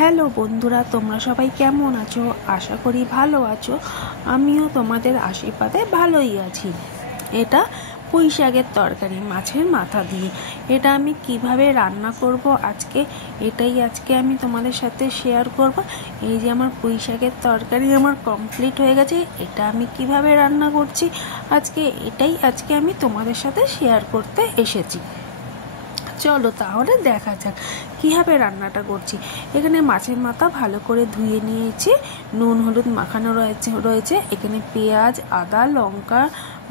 Hello বন্ধুরা, তোমরা সবাই কেমন আছো? আশা করি ভালো আছো। আমিও তোমাদের আশীর্বাদে ভালোই আছি। এটা পুঁই শাকের তরকারি মাছের মাথা দিয়ে। এটা আমি কিভাবে রান্না করব আজকে আমি তোমাদের সাথে শেয়ার করব। এই যে আমার পুঁই শাকের তরকারি আমার কমপ্লিট হয়ে গেছে। এটা আমি কিভাবে রান্না করছি আজকে আমি তোমাদের সাথে শেয়ার করতে এসেছি। চলো তাহলে দেখা যাক কীভাবে রান্নাটা করছি। এখানে মাছের মাথা ভালো করে ধুয়ে নিয়েছি, নুন হলুদ মাখানো রয়েছে। এখানে পেঁয়াজ, আদা, লঙ্কা,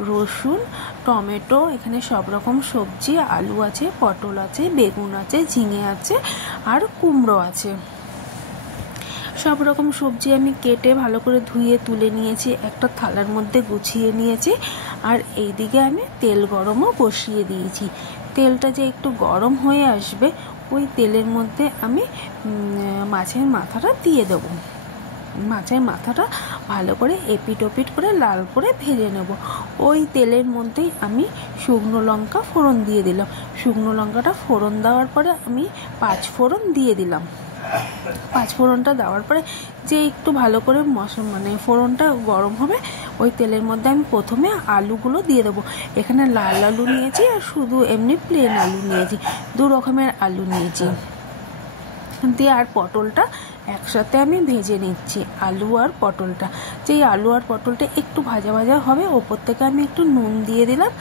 রসুন, টমেটো, এখানে সব রকম সবজি, আলু আছে, পটল আছে, বেগুন আছে, ঝিঙে আছে আর কুমড়ো আছে। সব রকম সবজি আমি কেটে ভালো করে ধুয়ে তুলে নিয়েছি, একটা থালার মধ্যে গুছিয়ে নিয়েছি। আর এইদিকে আমি তেল গরমও বসিয়ে দিয়েছি। তেলটা যে একটু গরম হয়ে আসবে, ওই তেলের মধ্যে আমি মাছের মাথাটা দিয়ে দেবো। মাছের মাথাটা ভালো করে এপিট ওপিট করে লাল করে ভেজে নেব। ওই তেলের মধ্যেই আমি শুকনো লঙ্কা ফোড়ন দিয়ে দিলাম। শুকনো লঙ্কাটা ফোড়ন দেওয়ার পরে আমি 5 ফোড়ন দিয়ে দিলাম। 5 ফোড়নটা দেওয়ার পরে যে একটু ভালো করে ফোড়নটা গরম হবে, ওই তেলের মধ্যে আমি প্রথমে আলুগুলো দিয়ে দেবো। এখানে লাল আলু নিয়েছি আর শুধু এমনি প্লেন আলু নিয়েছি, 2 রকমের আলু নিয়েছি দিয়ে। আর পটলটা একসাথে আমি ভেজে নিচ্ছি, আলু আর পটলটা। যেই আলু আর পটলটা একটু ভাজা ভাজা হবে, ওপর থেকে আমি একটু নুন দিয়ে দিলাম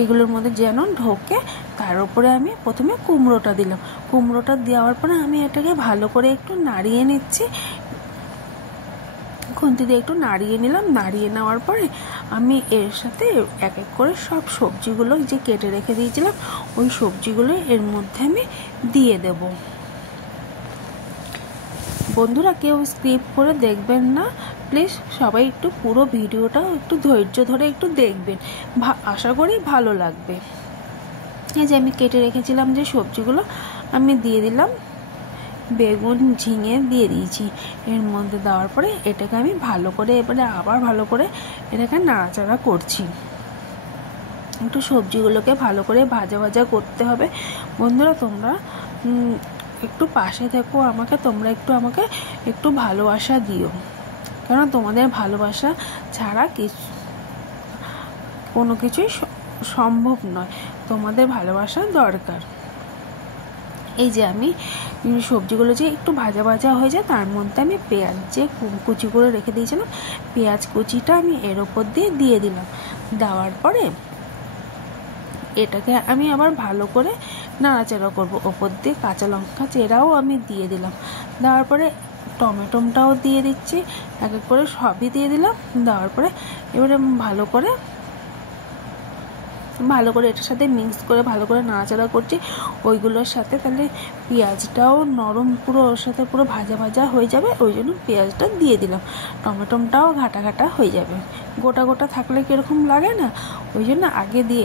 এগুলোর মধ্যে যেন ঢোকে। তার উপরে আমি প্রথমে কুমড়োটা দিলাম। কুমড়োটা দেওয়ার পরে আমি এটাকে ভালো করে একটু নাড়িয়ে নিচ্ছি, খুন্তি দিয়ে একটু নাড়িয়ে নিলাম। নাড়িয়ে নেওয়ার পরে আমি এর সাথে এক এক করে সব সবজিগুলো যে কেটে রেখে দিয়েছিলাম, ওই সবজিগুলো এর মধ্যে আমি দিয়ে দেবো। বন্ধুরা, কেউ স্কিপ করে দেখবেন না প্লিজ, সবাই একটু পুরো ভিডিওটা একটু ধৈর্য ধরে একটু দেখবেন, আশা করি ভালো লাগবে। এই যে আমি কেটে রেখেছিলাম যে সবজিগুলো আমি দিয়ে দিলাম, বেগুন ঝিঙে দিয়ে দিয়েছি এর মধ্যে। দেওয়ার পরে এটাকে আমি ভালো করে আবার ভালো করে এটাকে নাড়াচাড়া করছি। একটু সবজিগুলোকে ভালো করে ভাজা ভাজা করতে হবে। বন্ধুরা, তোমরা একটু পাশে থেকো আমাকে, তোমরা আমাকে একটু ভালোবাসা দিও, কারণ তোমাদের ভালোবাসা ছাড়া কোনো কিছুই সম্ভব নয়। তোমাদের ভালোবাসা দরকার। এই যে আমি সবজিগুলো যে একটু ভাজা ভাজা হয়ে যায়, তার মধ্যে আমি পেঁয়াজ যে কুচি করে রেখে দিয়েছিলাম, পেঁয়াজ কুচিটা আমি এর ওপর দিয়ে দিলাম। দেওয়ার পরে এটাকে আমি আবার ভালো করে নাড়াচাড়া করবো। ওপর দিয়ে কাঁচা লঙ্কা চেরাও আমি দিয়ে দিলাম। দেওয়ার পরে টমেটোটাও দিয়ে দিচ্ছি, এক এক করে সবই দিয়ে দিলাম। দেওয়ার পরে এবারে ভালো করে এটার সাথে মিক্স করে ভালো করে নাড়াচাড়া করছি ওইগুলোর সাথে। তাহলে পেঁয়াজটাও নরম পুরো ওর সাথে পুরো ভাজা ভাজা হয়ে যাবে, ওই জন্য পেঁয়াজটা দিয়ে দিলাম। টমেটোটাও ঘাটা ঘাটা হয়ে যাবে, গোটা গোটা থাকলে কীরকম লাগে না, ওই জন্য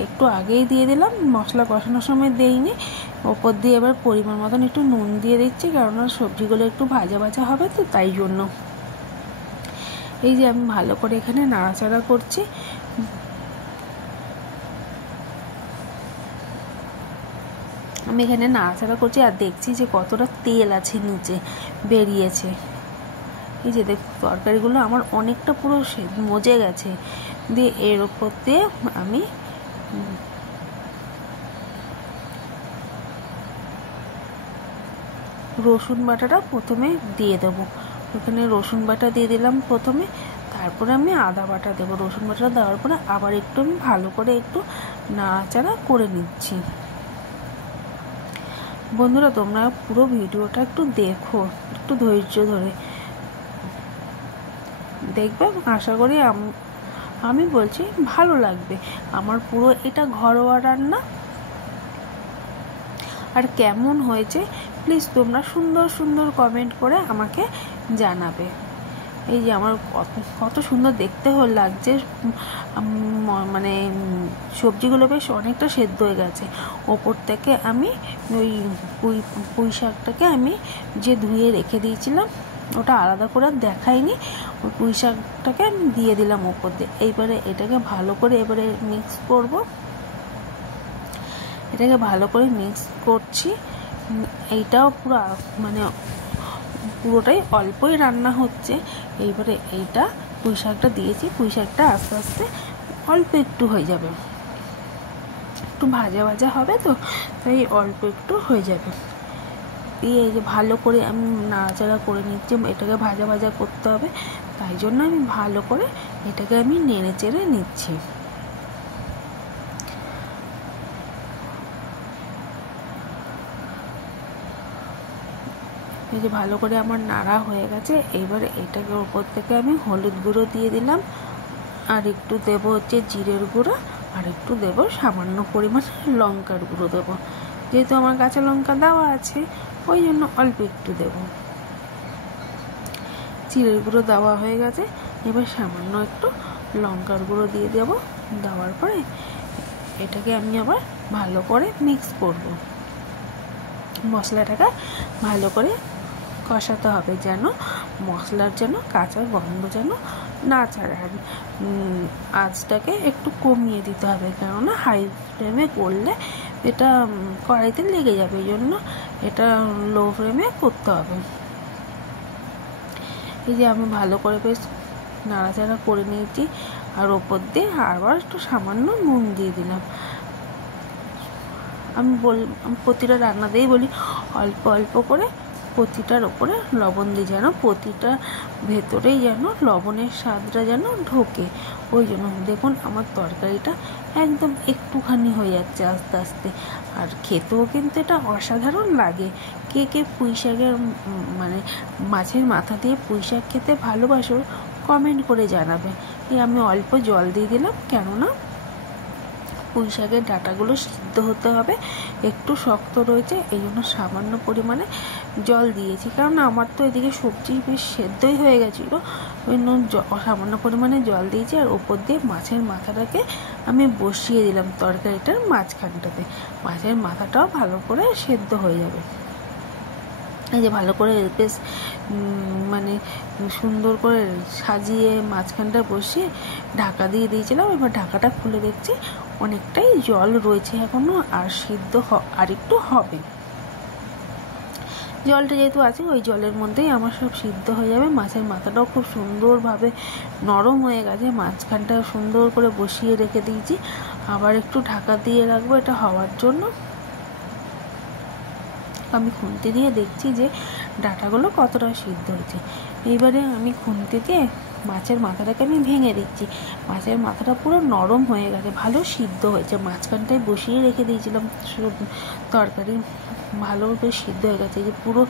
একটু আগেই দিয়ে দিলাম। মশলা কষানোর সময় দেইনি। ওপর দিয়ে এবার পরিমাণ মতন একটু নুন দিয়ে দিচ্ছি, কারণ সবজিগুলো একটু ভাজা ভাজা হবে তো, তাই জন্য। এই যে আমি ভালো করে এখানে নাড়াচাড়া করছি। আমি এখানে নাড়াচাড়া করছি আর দেখছি যে কতটা তেল আছে নিচে বেরিয়েছে। এই যে দেখ, তরকারিগুলো আমার অনেকটা পুরো মজে গেছে। দিয়ে এর ওপর দিয়ে আমি রসুন বাটাটা প্রথমে দিয়ে দেবো। ওখানে রসুন বাটা দিয়ে দিলাম প্রথমে, তারপরে আমি আদা বাটা দেবো। রসুন বাটা দেওয়ার পরে আবার একটু আমি ভালো করে একটু নাড়াচাড়া করে নিচ্ছি। বন্ধুরা, তোমরা পুরো ভিডিওটা একটু দেখো, একটু ধৈর্য ধরে দেখবে, আশা করি আমি বলছি ভালো লাগবে। আমার পুরো এটা ঘরোয়া রান্না। আর কেমন হয়েছে প্লিজ তোমরা সুন্দর সুন্দর কমেন্ট করে আমাকে জানাবে। এই যে আমার কত সুন্দর দেখতে লাগছে, সবজিগুলো বেশ অনেকটা সেদ্ধ হয়ে গেছে। ওপর থেকে আমি ওই পুঁই শাকটাকে আমি যে ধুয়ে রেখে দিয়েছিলাম, ওটা আলাদা করে দেখাইনি, ওই পুঁই শাকটাকে আমি দিয়ে দিলাম ওপর দিয়ে। এইবারে এটাকে ভালো করে মিক্স করব। এটাকে ভালো করে মিক্স করছি। এইটাও পুরো পুরোটাই অল্পই রান্না হচ্ছে। এইবারে এইটা পুঁই শাকটা দিয়েছি, পুঁই শাকটা আস্তে আস্তে অল্প একটু হয়ে যাবে, একটু ভাজা ভাজা হবে তো, তাই অল্প একটু হয়ে যাবে। এই যে ভালো করে আমি নাড়াচাড়া করে নিচ্ছি, এটাকে ভাজা ভাজা করতে হবে, তাই জন্য আমি ভালো করে এটাকে আমি নেড়ে চেড়ে নিচ্ছি। এই যে ভালো করে আমার নাড়া হয়ে গেছে। এবারে এটাকে ওপর থেকে আমি হলুদ গুঁড়ো দিয়ে দিলাম, আর একটু দেবো হচ্ছে জিরের গুঁড়ো, আর একটু দেবো সামান্য পরিমাণে লঙ্কার গুঁড়ো দেবো। যেহেতু আমার কাঁচা লঙ্কা দেওয়া আছে, ওই জন্য অল্প একটু দেবো। জিরের গুঁড়ো দেওয়া হয়ে গেছে, এবার সামান্য একটু লঙ্কার গুঁড়ো দিয়ে দেবো। দেওয়ার পরে এটাকে আমি আবার ভালো করে মিক্স করব। মশলাটাকে ভালো করে কষাতে হবে, যেন মশলার যেন কাঁচা গন্ধ যেন না ছাড়ে। আর আঁচটাকে একটু কমিয়ে দিতে হবে, কেননা হাই ফ্লেমে করলে এটা কড়াইতে লেগে যাবে, এই জন্য এটা লো ফ্লেমে করতে হবে। এই যে আমি ভালো করে বেশ নাড়াচাড়া করে নিয়েছি, আর ওপর দিয়ে আবার একটু সামান্য নুন দিয়ে দিলাম। আমি প্রতিটা রান্নাতেই বলি অল্প অল্প করে প্রতিটার ওপরে লবণ দিই, যেন প্রতিটা ভেতরেই যেন লবণের স্বাদটা যেন ঢোকে। ওই জন্য দেখুন আমার তরকারিটা একদম একটুখানি হয়ে যাচ্ছে আস্তে আস্তে, আর খেতেও কিন্তু এটা অসাধারণ লাগে। কে কে পুঁই শাকের মানে মাছের মাথা দিয়ে পুঁই শাক খেতে ভালোবাসো, কমেন্ট করে জানাবে। এই আমি অল্প জল দিয়ে দিলাম, কেননা পুঁই শাকের ডাঁটাগুলো সিদ্ধ হতে হবে, একটু শক্ত রয়েছে, এই জন্য সামান্য পরিমাণে জল দিয়েছি। কারণ আমার তো এদিকে সবজি বেশ সেদ্ধই হয়ে গেছিলো, ওই জন্য সামান্য পরিমাণে জল দিয়েছি। আর ওপর দিয়ে মাছের মাথাটাকে আমি বসিয়ে দিলাম তরকারিটার মাঝখানটাতে, মাছের মাথাটাও ভালো করে সেদ্ধ হয়ে যাবে। এই যে ভালো করে বেশ মানে সুন্দর করে সাজিয়ে মাঝখানটা বসিয়ে ঢাকা দিয়ে দিয়েছিলাম। এবার ঢাকাটা খুলে দেখছি অনেকটাই জল রয়েছে এখনো, আর সিদ্ধ আর একটু হবে। জলটা যেহেতু আছে, ওই জলের মধ্যেই আমার সব সিদ্ধ হয়ে যাবে। মাছের মাথাটাও খুব সুন্দরভাবে নরম হয়ে গেছে, মাঝখানটা সুন্দর করে বসিয়ে রেখে দিয়েছি। আবার একটু ঢাকা দিয়ে রাখবো এটা হওয়ার জন্য। আমি খুন্তি দিয়ে দেখছি যে ডাঁটাগুলো কতটা সিদ্ধ হয়েছে। এইবারে আমি খুন্তি দিয়ে মাছের মাথাটাকে আমি ভেঙে দিচ্ছি। মাছের মাথাটা পুরো নরম হয়ে গেছে, ভালো সিদ্ধ হয়েছে। মাঝখানটায় বসিয়ে রেখে দিয়েছিলাম তরকারি, ভালোভাবে সিদ্ধ হয়ে গেছে। যে পুরো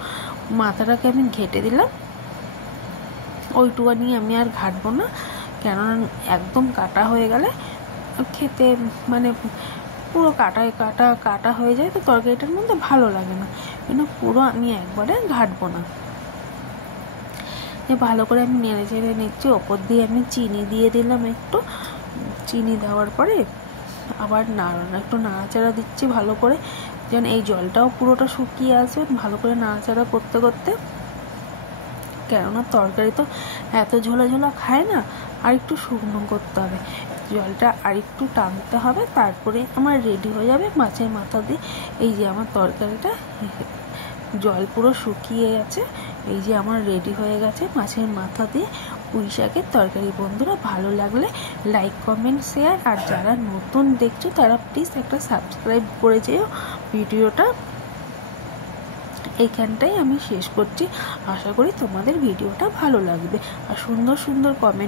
মাথাটাকে আমি ঘেটে দিলাম, ওইটুকু নিয়ে আমি আর ঘাটবো না, কেননা একদম কাটা হয়ে গেলে খেতে মানে পুরো কাটায় কাটা কাটা হয়ে যায়, তো তরকারিটার মধ্যে ভালো লাগে না, কিন্তু পুরো আমি একবারে ঘাটবো না। ভালো করে আমি নেড়ে চেড়ে নিচ্ছি। ওপর দিয়ে আমি চিনি দিয়ে দিলাম একটু। চিনি দেওয়ার পরে আবার একটু নাড়াচাড়া দিচ্ছি ভালো করে, যেন এই জলটাও পুরোটা শুকিয়ে আসে। ভালো করে নাড়াচাড়া করতে করতে, কেননা তরকারি তো এত ঝোলা ঝোলা খায় না, আর একটু শুকনো করতে হবে, জলটা আর একটু টানতে হবে, তারপরে আমার রেডি হয়ে যাবে মাছের মাথা দিয়ে। এই যে আমার তরকারিটা জল পুরো শুকিয়ে গেছে, এই যে আমার রেডি হয়ে গেছে মাছের মাথা দিয়ে পুঁই শাকের তরকারি। বন্ধুরা, ভালো লাগলে লাইক কমেন্ট শেয়ার, আর যারা নতুন দেখছো তারা প্লিজ একটা সাবস্ক্রাইব করে যেও। ভিডিওটা এইখানটাই আমি শেষ করছি। আশা করি তোমাদের ভিডিওটা ভালো লাগবে, আর সুন্দর সুন্দর কমেন্ট